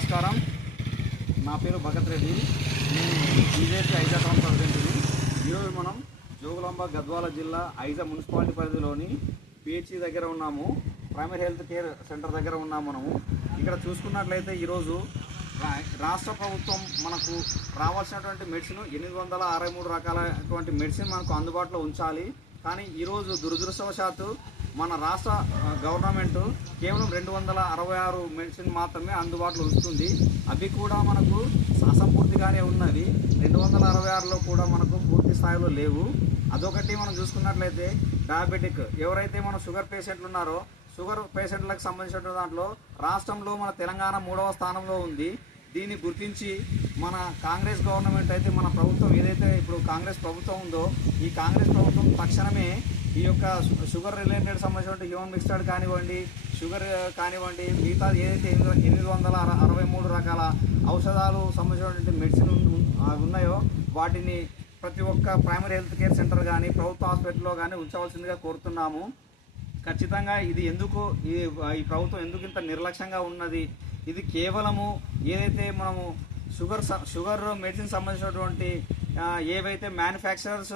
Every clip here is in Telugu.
నమస్కారం. నా పేరు భగత్ రెడ్డి. నేను బీజేపీ ఐజా టౌన్ ప్రెసిడెంట్ని. ఈరోజు మనం జోగులాంబ గద్వాల జిల్లా ఐజా మున్సిపాలిటీ పరిధిలోని పిహెచ్సి దగ్గర ఉన్నాము. ప్రైమరీ హెల్త్ కేర్ సెంటర్ దగ్గర ఉన్నాము మనము. ఇక్కడ చూసుకున్నట్లయితే ఈరోజు రా- రాష్ట్ర ప్రభుత్వం మనకు రావాల్సినటువంటి మెడిసిన్ ఎనిమిది వందల అరవై మూడు రకాలైనటువంటి మెడిసిన్ మనకు అందుబాటులో ఉంచాలి. కానీ ఈరోజు దురదృష్టవశాత్తు మన రాష్ట్ర గవర్నమెంట్ కేవలం రెండు వందల అరవై ఆరు మెడిసిన్ మాత్రమే అందుబాటులో ఉంచుతుంది అవి కూడా మనకు అసంపూర్తిగానే ఉన్నవి. రెండు వందల అరవై ఆరులో కూడా మనకు పూర్తి స్థాయిలో లేవు. అదొకటి మనం చూసుకున్నట్లయితే డయాబెటిక్ ఎవరైతే మన షుగర్ పేషెంట్లు ఉన్నారో షుగర్ పేషెంట్లకు సంబంధించిన దాంట్లో రాష్ట్రంలో మన తెలంగాణ మూడవ స్థానంలో ఉంది. దీన్ని గుర్తించి మన కాంగ్రెస్ గవర్నమెంట్ అయితే మన ప్రభుత్వం ఏదైతే ఇప్పుడు కాంగ్రెస్ ప్రభుత్వం ఉందో ఈ కాంగ్రెస్ ప్రభుత్వం తక్షణమే ఈ యొక్క షుగర్ రిలేటెడ్ సంబంధించిన యోన్ మిక్స్చర్డ్ కానివ్వండి షుగర్ కానివ్వండి మిగతా ఏదైతే ఎనిమిది ఎనిమిది వందల అరవై మూడు రకాల ఔషధాలు సంబంధించినటువంటి మెడిసిన్ ఉన్నాయో వాటిని ప్రతి ఒక్క ప్రైమరీ హెల్త్ కేర్ సెంటర్ కానీ ప్రభుత్వ హాస్పిటల్లో కానీ ఉంచవలసిందిగా కోరుతున్నాము. ఖచ్చితంగా ఇది ఎందుకు ఈ ఈ ప్రభుత్వం ఎందుకు ఇంత నిర్లక్ష్యంగా ఉన్నది? ఇది కేవలము ఏదైతే మనము షుగర్ స- షుగర్ మెడిసిన్ సంబంధించినటువంటి ఏవైతే మ్యానుఫ్యాక్చరర్స్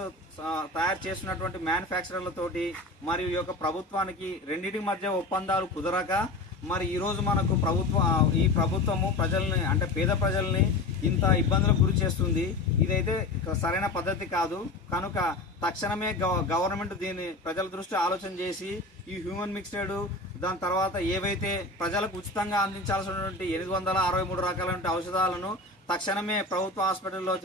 తయారు చేస్తున్నటువంటి మ్యానుఫ్యాక్చరర్లతోటి మరియు ఈ యొక్క ప్రభుత్వానికి రెండింటి మధ్య ఒప్పందాలు కుదరక మరి ఈరోజు మనకు ప్రభుత్వ ఈ ప్రభుత్వము ప్రజల్ని అంటే పేద ప్రజల్ని ఇంత ఇబ్బందులకు గురి చేస్తుంది. ఇదైతే సరైన పద్ధతి కాదు. కనుక తక్షణమే గవ- గవర్నమెంట్ దీన్ని ప్రజల దృష్టి ఆలోచన చేసి ఈ హ్యూమన్ మిక్స్డ్ దాని తర్వాత ఏవైతే ప్రజలకు ఉచితంగా అందించాల్సినటువంటి ఎనిమిది వందల అరవై మూడు రకాలైన ఔషధాలను తక్షణమే ప్రభుత్వ హాస్పిటల్లో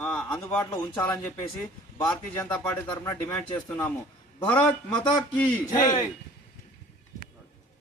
అందుబాటులో ఉంచాలని చెప్పేసి భారతీయ జనతా పార్టీ తరఫున డిమాండ్ చేస్తున్నాము. భారత్ మతా కీ జై.